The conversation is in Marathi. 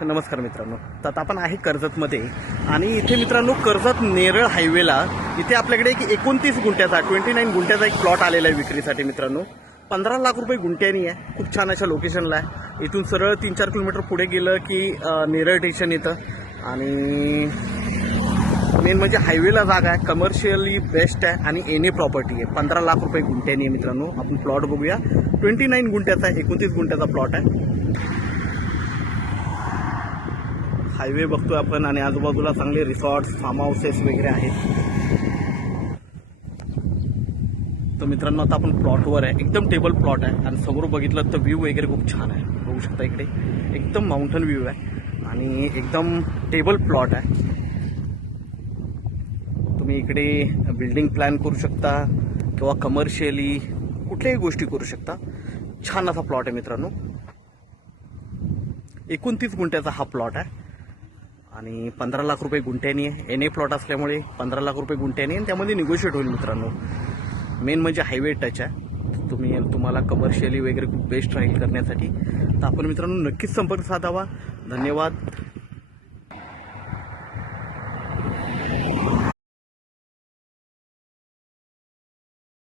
नमस्कार मित्रांनो, तर आता आपण आहे कर्जतमध्ये आणि इथे मित्रांनो कर्जत नेरळ हायवेला इथे आपल्याकडे एक 29 गुंठ्याचा 29 गुंठ्याचा एक प्लॉट आलेला आहे विक्रीसाठी मित्रांनो. 15 लाख रुपये गुंठ्यानी आहे. खूप छान अशा लोकेशनला आहे. इथून सरळ 3-4 किलोमीटर पुढे गेलं की नेरळ स्टेशन येतं आणि मेन म्हणजे हायवेला जागा आहे. कमर्शियली बेस्ट आहे आणि एने प्रॉपर्टी आहे. 15 लाख रुपये गुंठ्यानी आहे मित्रांनो. आपण प्लॉट बघूया. 29 गुंठ्याचा आहे, 29 गुंठ्याचा प्लॉट आहे. हायवे बघतोय आपण आणि आजूबाजूला चांगले रिसॉर्ट्स फार्म हाऊसेस वगैरे आहेत. तर मित्रांनो आता आपण प्लॉटवर आहे. एकदम टेबल प्लॉट आहे आणि समोर बघितलं तर व्ह्यू वगैरे खूप छान आहे. बघू शकता इकडे एकदम माउंटन व्ह्यू आहे आणि एकदम टेबल प्लॉट आहे. तुम्ही इकडे बिल्डिंग प्लॅन करू शकता किंवा कमर्शियली कुठल्याही गोष्टी करू शकता. छान असा प्लॉट आहे मित्रांनो. 29 गुंठ्याचा हा प्लॉट आहे आणि 15 लाख रुपये गुंठ्यानी आहे. एन ए प्लॉट असल्यामुळे 15 लाख रुपये गुंठ्यानी आणि त्यामध्ये निगोशिएट होईल मित्रांनो. मेन म्हणजे हायवे टच आहे. तुम्हाला कमर्शियली वगैरे खूप बेस्ट राहील करण्यासाठी. तर आपण मित्रांनो नक्कीच संपर्क साधावा. धन्यवाद.